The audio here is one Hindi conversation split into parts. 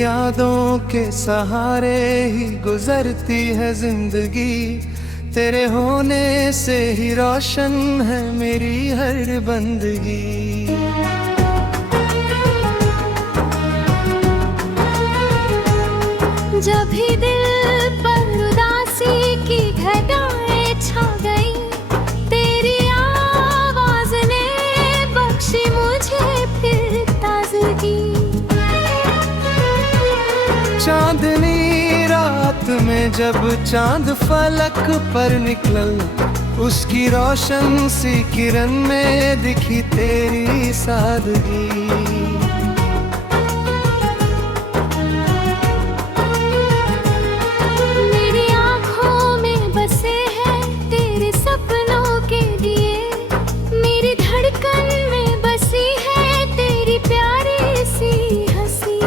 यादों के सहारे ही गुजरती है जिंदगी। तेरे होने से ही रोशन है मेरी हर बंदगी। जब भी दिल पर उदासी की घटाएं छा गई, तेरी आवाज ने बख्शी मुझे फिर ताजगी। चांदनी रात में जब चांद फलक पर निकला, उसकी रोशन सी किरण में दिखी तेरी सादगी। मेरी आँखों में बसे हैं तेरे सपनों के दिए, मेरी धड़कन में बसी है तेरी प्यारी सी हंसी।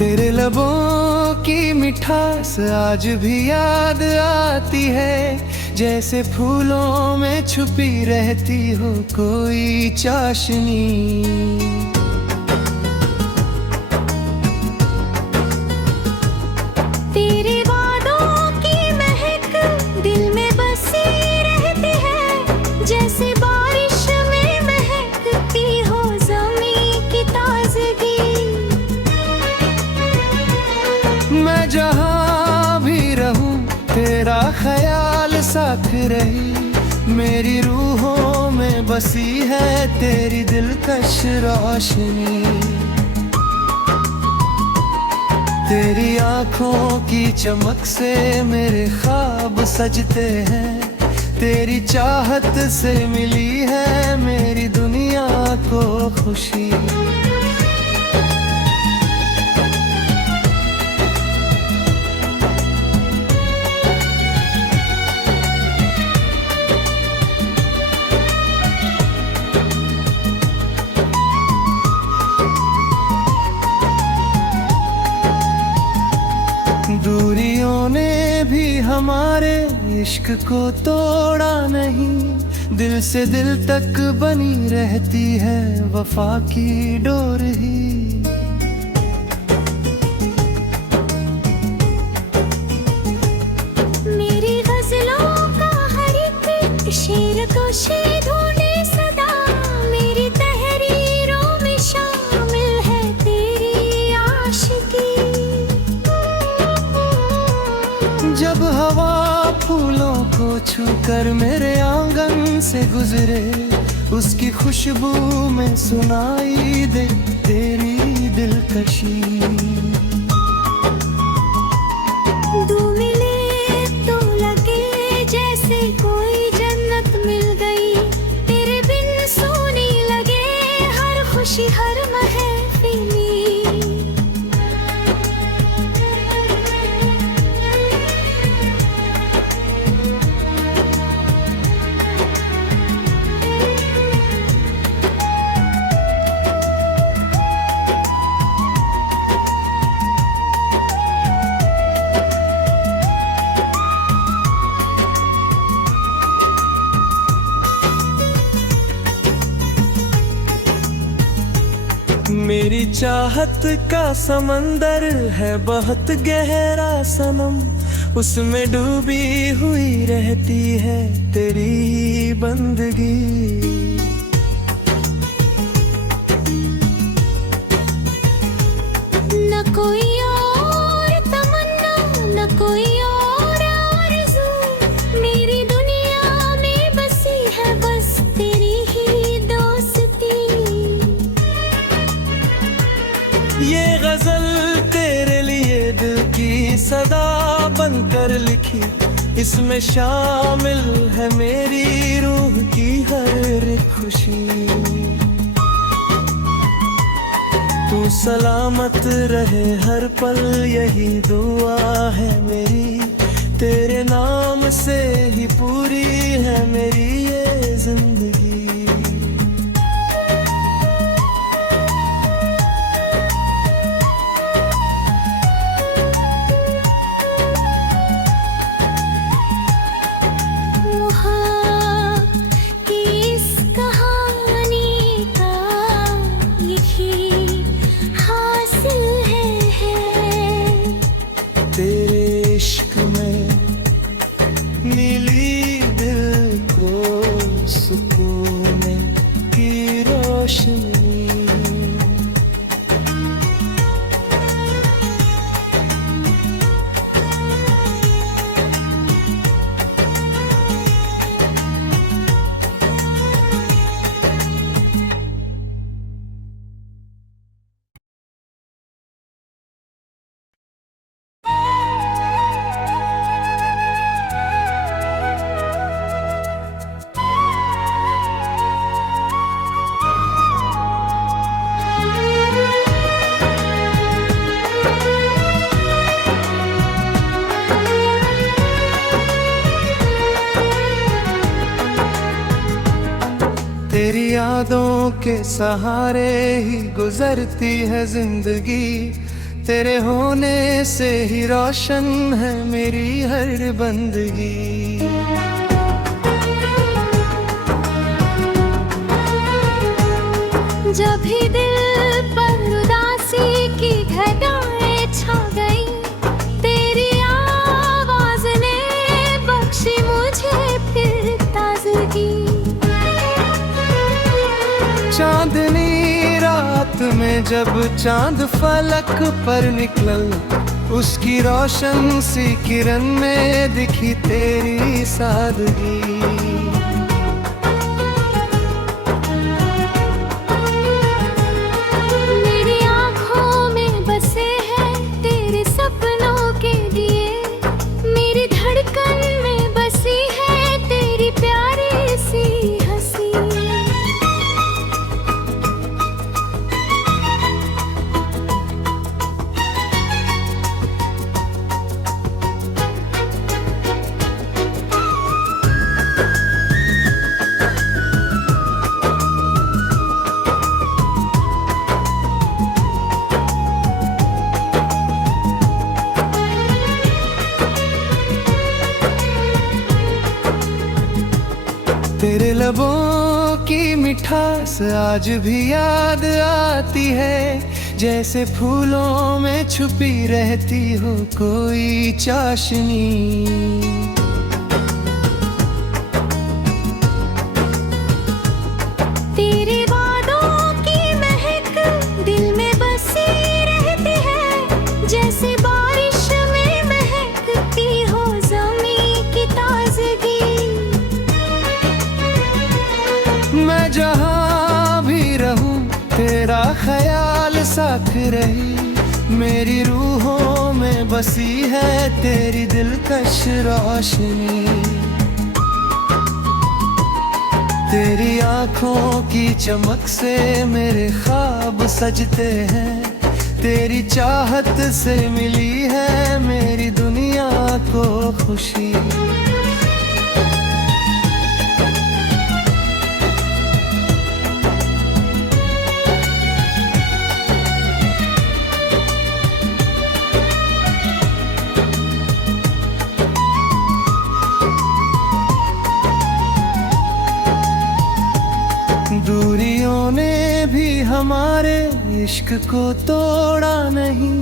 तेरे लबों की मिठास आज भी याद आती है, जैसे फूलों में छुपी रहती हो कोई चाशनी। तेरे वादों की महक दिल में बसी रहती है, जैसे बारिश में महकती हो ज़मीं की ताज़गी। मैं जहाँ भी रहूँ तेरा ख्याल साथ रही, मेरी रूहों में बसी है तेरी दिलकश रोशनी। तेरी आँखों की चमक से मेरे ख्वाब सजते हैं, तेरी चाहत से मिली है मेरी दुनिया को खुशी। दूरियों ने भी हमारे इश्क को तोड़ा नहीं, दिल से दिल तक बनी रहती है वफा की डोर ही। मेरी गज़लों का हर एक शेर को शेर ढूंढे सदा, मेरी तहरीरों में शामिल है तेरी आशिकी। जब हवा फूलों को छूकर मेरे आंगन से गुजरे, उसकी खुशबू में सुनाई दे तेरी दिलकशी। दो मिले तो लगे जैसे कोई जन्नत मिल गई, तेरे बिन सोनी लगे हर खुशी हर महफिली। मेरी चाहत का समंदर है बहुत गहरा सनम, उसमें डूबी हुई रहती है तेरी बंदगी। न कोई और तमन्ना न कोई और आरज़ू, मेरी दुनिया में बसी है बस तेरी ही दोस्ती। ये गजल तेरे लिए दिल की सदा बनकर लिखी, इसमें शामिल है मेरी रूह की हर खुशी। तू सलामत रहे हर पल, यही दुआ है मेरी। तेरे नाम से ही पूरी है मेरी ये जिंदगी। तेरे इश्क में मिली दिल को सुकून की रोशनी। तेरी यादों के सहारे ही गुजरती है जिंदगी। तेरे होने से ही रोशन है मेरी हर बंदगी। जब भी दिल पर उदासी की घटाएं छा गई, तेरी आवाज ने बख्शी मुझे फिर ताजगी। चांदनी रात में जब चांद फलक पर निकल, उसकी रोशन सी किरण में दिखी तेरी सादगी। मेरी आँखों में बसे हैं तेरे सपनों के दिए, मेरी धड़कन में बसी है तेरी प्यारी सी हंसी। तेरे लबों की मिठास आज भी याद आती है, जैसे फूलों में छुपी रहती हो कोई चाशनी। तेरे वादों की महक दिल में बसी रहती है, जैसे बारिश में महकती हो ज़मीं की ताज़गी। मैं जहाँ भी रहूं तेरा ख्याल साथ रही, मेरी रूहों में बसी है तेरी दिलकश रोशनी। तेरी आँखों की चमक से मेरे ख्वाब सजते हैं, तेरी चाहत से मिली है मेरी दुनिया को खुशी। दूरियों ने भी हमारे इश्क को तोड़ा नहीं,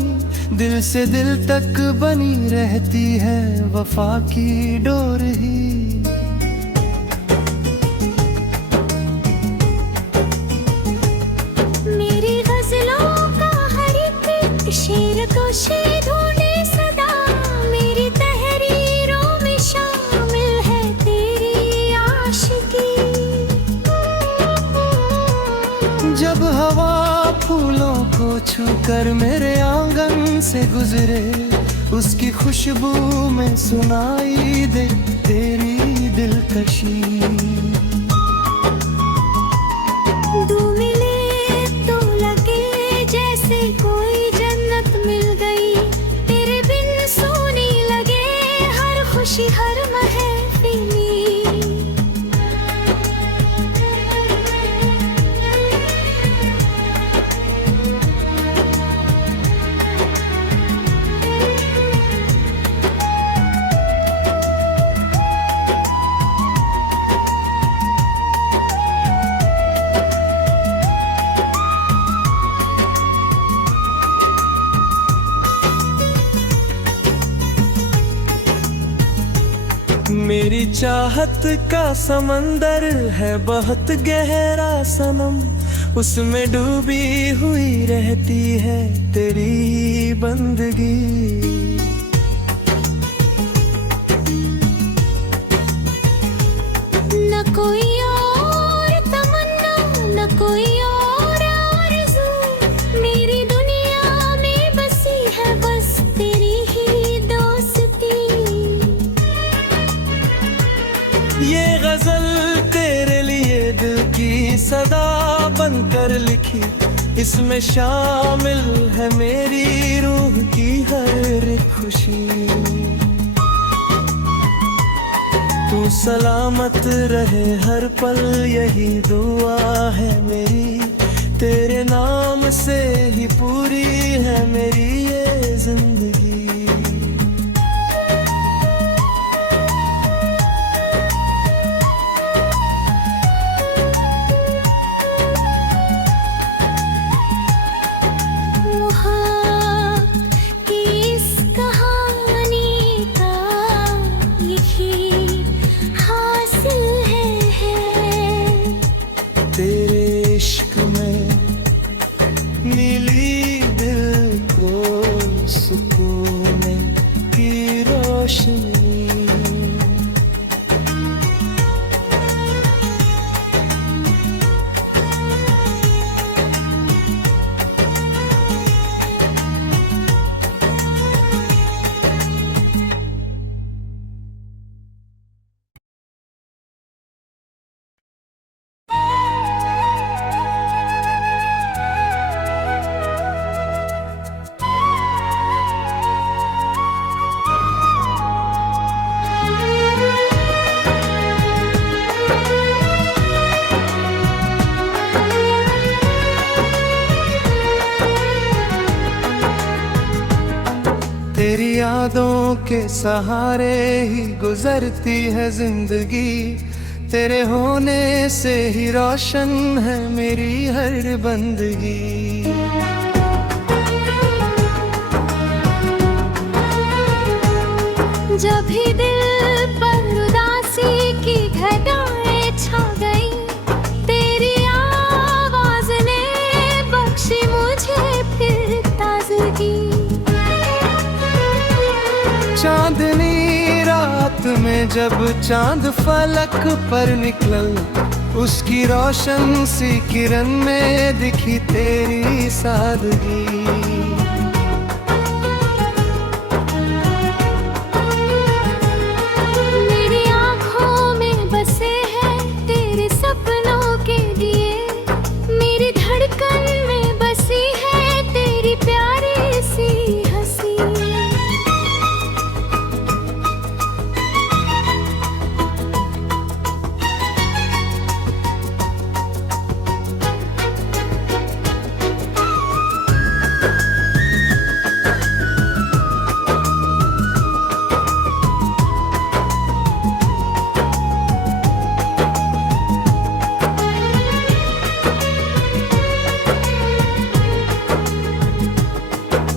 दिल से दिल तक बनी रहती है वफा की डोर ही। मेरी गजलों का हर एक शेर को शेर ढूंढे सदा, मेरी तहरीरों में शामिल है तेरी आशिकी। जब हवा फूलों को छूकर मेरे आंगन से गुजरे, उसकी खुशबू में सुनाई दे तेरी दिलकशी। दो मिले तो लगे जैसे चाहत का समंदर है बहुत गहरा सनम, उसमें डूबी हुई रहती है तेरी बंदगी। न कोई और तमन्ना, न कोई और आरज़ू, मेरी दुनिया में बसी है बस तेरी ही दोस्ती। ये गजल तेरे लिए दिल की सदा बनकर लिखी, इसमें शामिल है मेरी रूह की हर एक खुशी। तू सलामत रहे हर पल यही दुआ है मेरी, तेरे नाम से ही पूरी है मेरी ये जिंदगी। तेरे इश्क में मिली दिल को सुकून की रोशनी। तेरी यादों के सहारे ही गुजरती है जिंदगी, तेरे होने से ही रोशन है मेरी हर बंदगी। जब भी दिल पर उदासी की घटाएं छा गई, तेरी आवाज ने बख्शी मुझे फिर ताजगी। चांदनी रात में जब चांद फलक पर निकल, उसकी रोशन सी किरण में दिखी तेरी सादगी। मेरी आँखों में बसे हैं तेरे सपनों के दिए, मेरी धड़कन में बसी है तेरी प्यारी सी हंसी।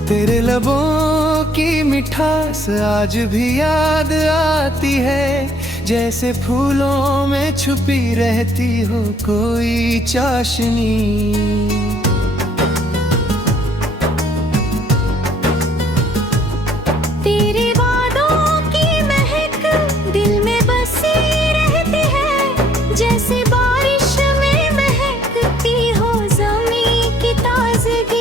तेरे लबों की मिठास आज भी याद आती है, जैसे फूलों में छुपी रहती हो कोई चाशनी। तेरे वादों की महक दिल में बसी रहती है, जैसे बारिश में महकती हो ज़मीं की ताज़गी।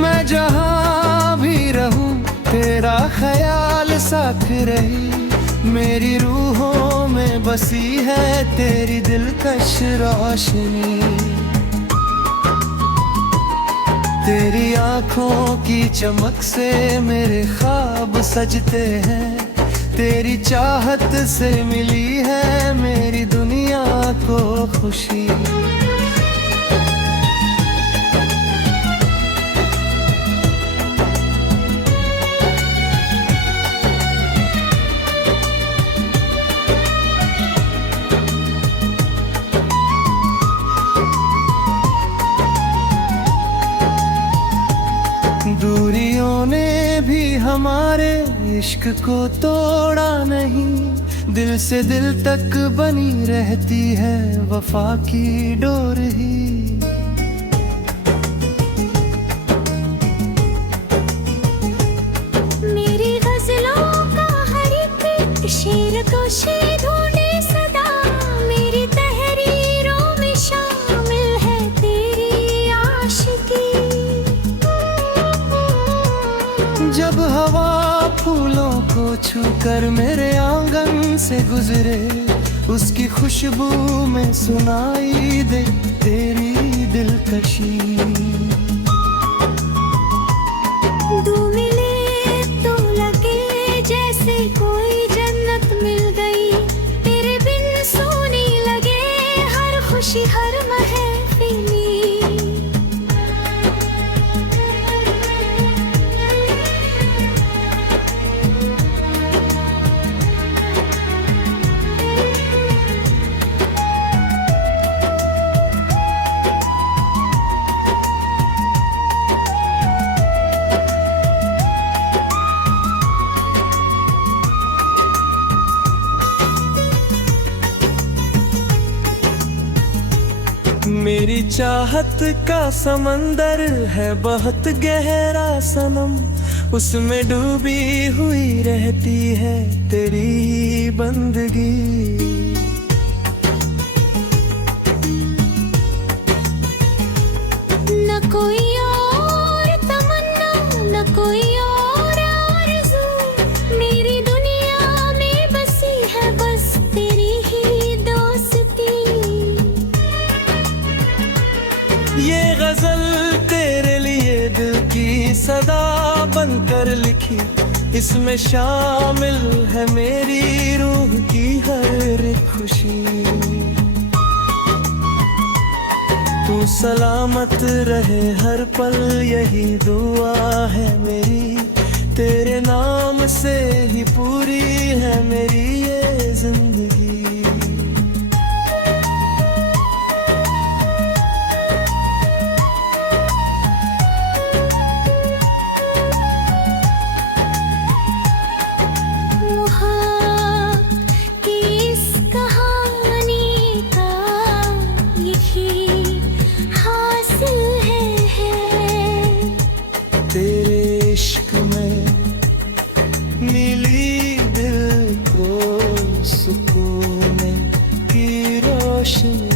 मैं जहाँ भी रहूं तेरा ख्याल साथ रही, मेरी रूहों में बसी है तेरी दिलकश रोशनी। तेरी आँखों की चमक से मेरे ख्वाब सजते हैं, तेरी चाहत से मिली है मेरी दुनिया को खुशी। दूरियों ने भी हमारे इश्क को तोड़ा नहीं, दिल से दिल तक बनी रहती है वफा की डोर ही। मेरी गजलों का हर एक शेर को शेर ढूंढे सदा, मेरी तहरीरों में शामिल है तेरी आशिकी। जब हवा फूलों को छूकर मेरे आंगन से गुजरे, उसकी खुशबू में सुनाई दे तेरी दिलकशी। दो मिले तो लगे जैसे कोई जन्नत मिल गई, तेरे बिन सोने लगे हर खुशी हर महफिली। मेरी चाहत का समंदर है बहुत गहरा सनम, उसमें डूबी हुई रहती है तेरी बंदगी। न कोई और तमन्ना न कोई और आरज़ू, मेरी दुनिया में बसी है बस तेरी ही दोस्ती। ये गजल तेरे लिए दिल की सदा बनकर लिखी, इसमें शामिल है मेरी रूह की हर एक खुशी। तू सलामत रहे हर पल यही दुआ है मेरी, तेरे नाम से ही पूरी है मेरी ये जिंदगी। तेरे इश्क में मिली दिल को सुकून की रोशनी।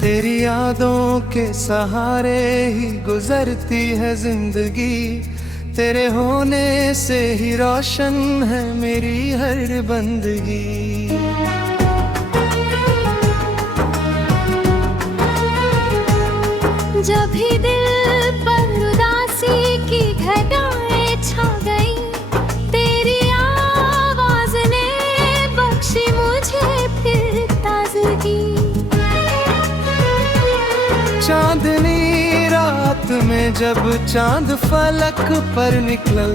तेरी यादों के सहारे ही गुजरती है जिंदगी, तेरे होने से ही रोशन है मेरी हर बंदगी। जब भी दिल पर उदासी की घटाएं छा गई, तेरी आवाज ने बख्शी मुझे फिर ताजगी। चांदनी रात में जब चांद फलक पर निकल,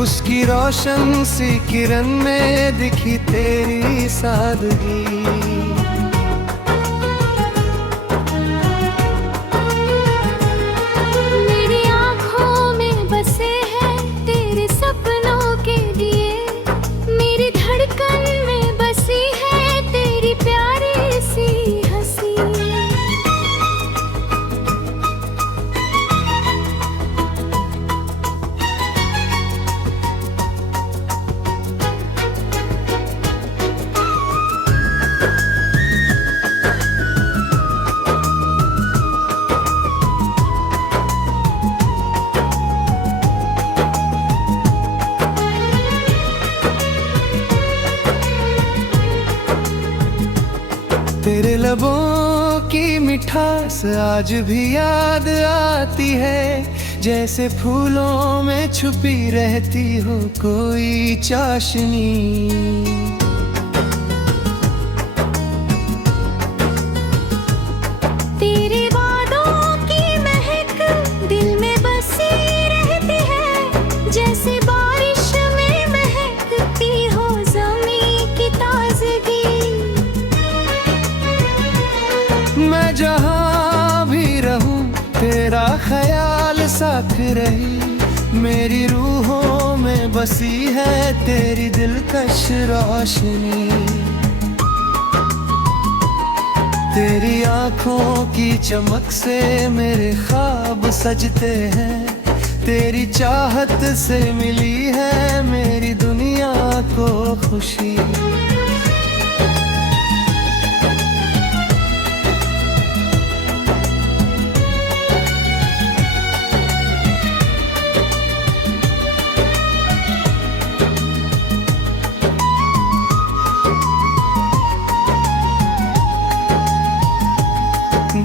उसकी रोशन सी किरण में दिखी तेरी सादगी। मेरी आँखों में बसे हैं तेरे सपनों के दिए, मेरी धड़कन में बसी है तेरी प्यारी सी हंसी। लबों की मिठास आज भी याद आती है, जैसे फूलों में छुपी रहती हो कोई चाशनी। तेरे वादों की महक दिल में बसी रहती है, जैसे बारिश में महकती हो ज़मीं की ताज़गी। मैं जहाँ भी रहूं तेरा ख्याल साथ रही, मेरी रूहों में बसी है तेरी दिलकश रोशनी। तेरी आँखों की चमक से मेरे ख्वाब सजते हैं, तेरी चाहत से मिली है मेरी दुनिया को खुशी।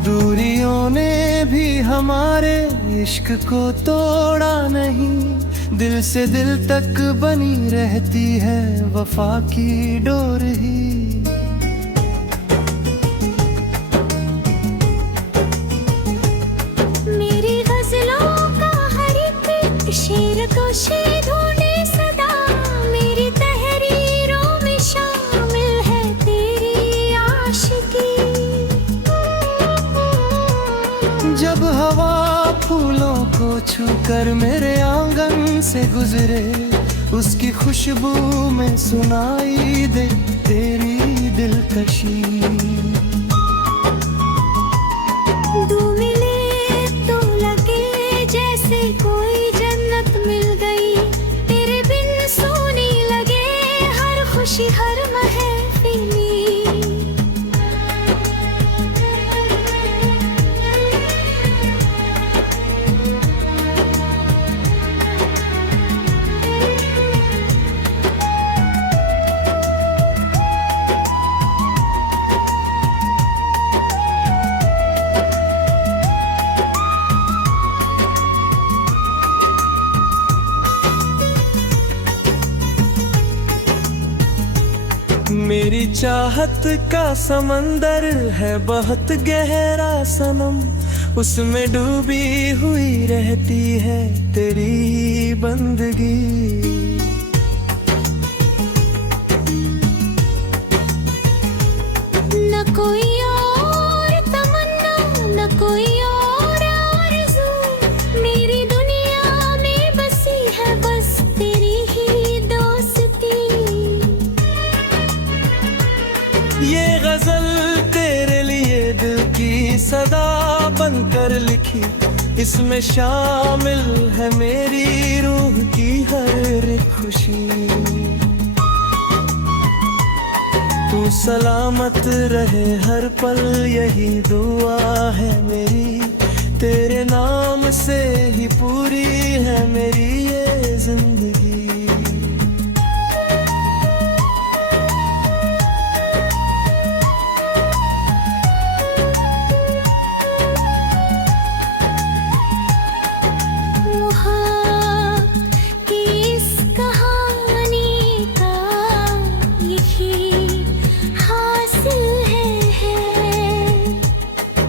दूरियों ने भी हमारे इश्क को तोड़ा नहीं, दिल से दिल तक बनी रहती है वफा की डोर ही। मेरी गज़लों का हर एक शेर को शेर ढूंढे सदा, मेरी तहरीरों में शामिल है तेरी आशिकी। जब हवा फूलों को छूकर मेरे आंगन से गुजरे, उसकी खुशबू में सुनाई दे तेरी दिलकशी। दो मिले तो लगे जैसे कोई जन्नत मिल गई, तेरे बिन सोनी लगे हर खुशी हर महफिली। मेरी चाहत का समंदर है बहुत गहरा सनम, उसमें डूबी हुई रहती है तेरी बंदगी। न कोई और तमन्ना न कोई और आरज़ू, मेरी दुनिया में बसी है बस तेरी ही दोस्ती। ये गजल तेरे लिए दिल की सदा बनकर लिखी, इसमें शामिल है मेरी रूह की हर एक खुशी। तू सलामत रहे हर पल यही दुआ है मेरी, तेरे नाम से ही पूरी है मेरी ये जिंदगी।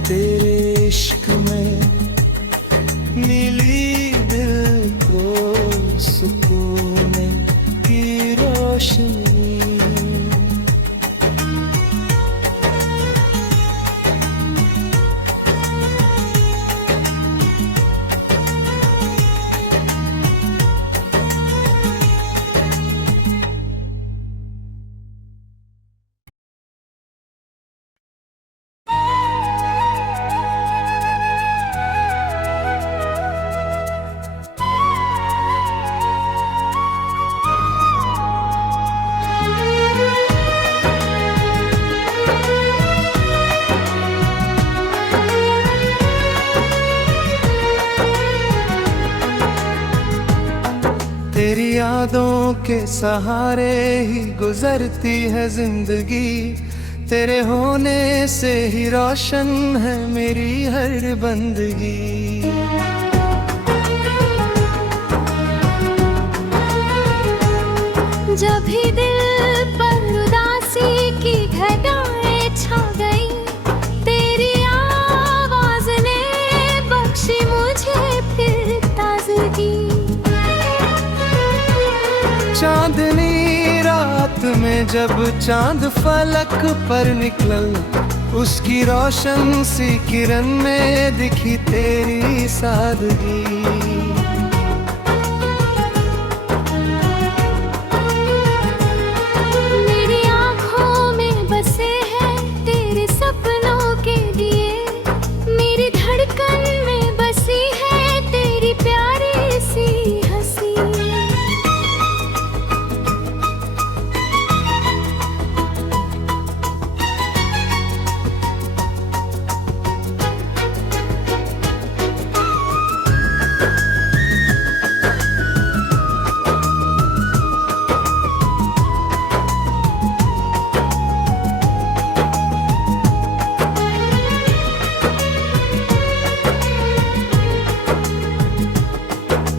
तेरे इश्क में नीली दिल को सुकून की रोशनी। तेरी यादों के सहारे ही गुजरती है जिंदगी, तेरे होने से ही रोशन है मेरी हर बंदगी। जब भी दिल पर उदासी की घटाएं छा गई, तेरी आवाज ने बख्शी मुझे फिर ताजगी। चांदनी रात में जब चांद फलक पर निकला, उसकी रोशन सी किरण में दिखी तेरी सादगी। मेरी आँखों में बसे हैं तेरे सपनों के दिए, मेरी धड़कन में बसी है तेरी प्यारी सी हंसी।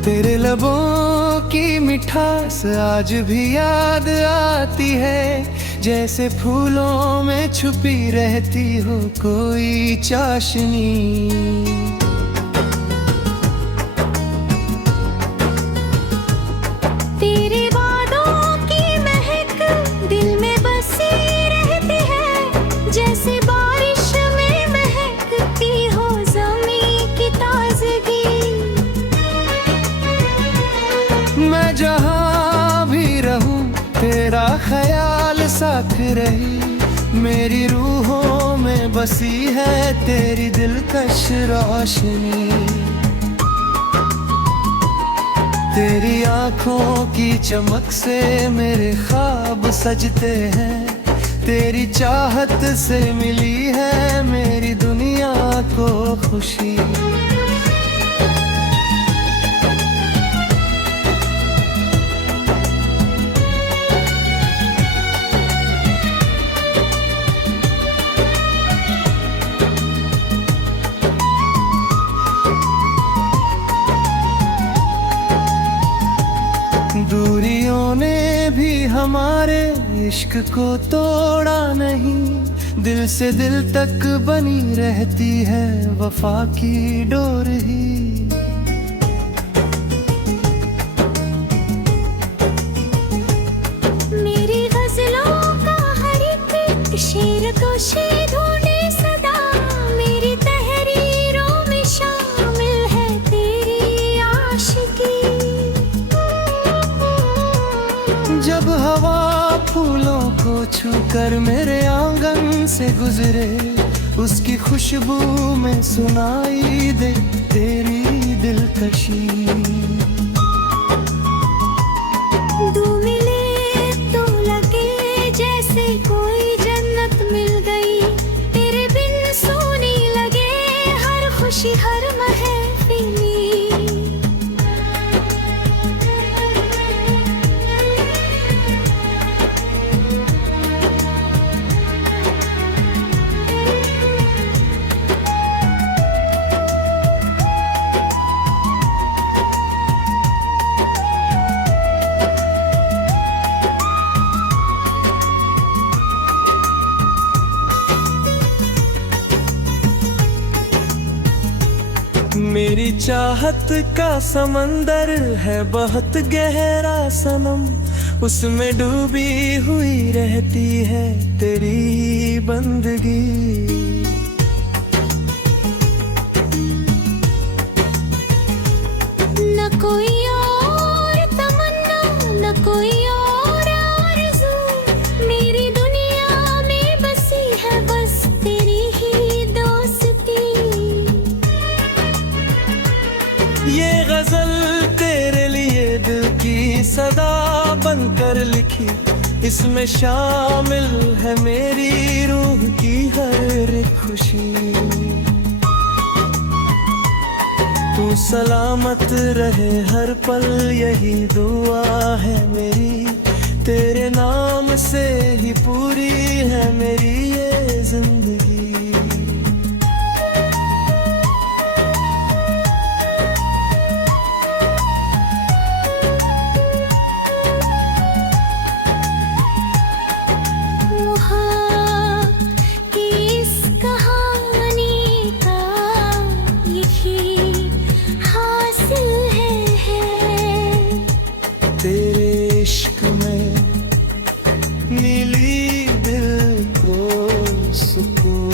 तेरे लबों की मिठास आज भी याद आती है, जैसे फूलों में छुपी रहती हो कोई चाशनी। तेरे वादों की महक दिल में बसी रहती है, जैसे बारिश में महकती हो ज़मीं की ताज़गी। मैं जहाँ भी रहूं तेरा ख्याल साथ रही, मेरी रूहों में बसी है तेरी दिलकश रोशनी। तेरी आँखों की चमक से मेरे ख्वाब सजते हैं, तेरी चाहत से मिली है मेरी दुनिया को खुशी। दूरियों ने भी हमारे इश्क को तोड़ा नहीं, दिल से दिल तक बनी रहती है वफा की डोर ही। मेरी गजलों का हर एक शेर को शेर ढूंढे सदा, मेरी तहरीरों में शामिल है तेरी आशिकी। जब हवा फूलों को छूकर मेरे आंगन से गुजरे, उसकी खुशबू में सुनाई दे तेरी दिलकशी। दो मिले तो लगे जैसे कोई जन्नत मिल गई, तेरे बिन सोनी लगे हर खुशी हर महफिली। मेरी चाहत का समंदर है बहुत गहरा सनम, उसमें डूबी हुई रहती है तेरी बंदगी। न कोई और तमन्ना न कोई और आरज़ू, मेरी दुनिया में बसी है बस तेरी ही दोस्ती। ये गजल तेरे लिए दिल की सदा बनकर लिखी, इसमें शामिल है मेरी रूह की हर खुशी। तू सलामत रहे हर पल यही दुआ है मेरी, तेरे नाम से ही पूरी है मेरी ये जिंदगी। इस कहानी का यही हासिल है। तेरे इश्क में मिली दिल को सुकून।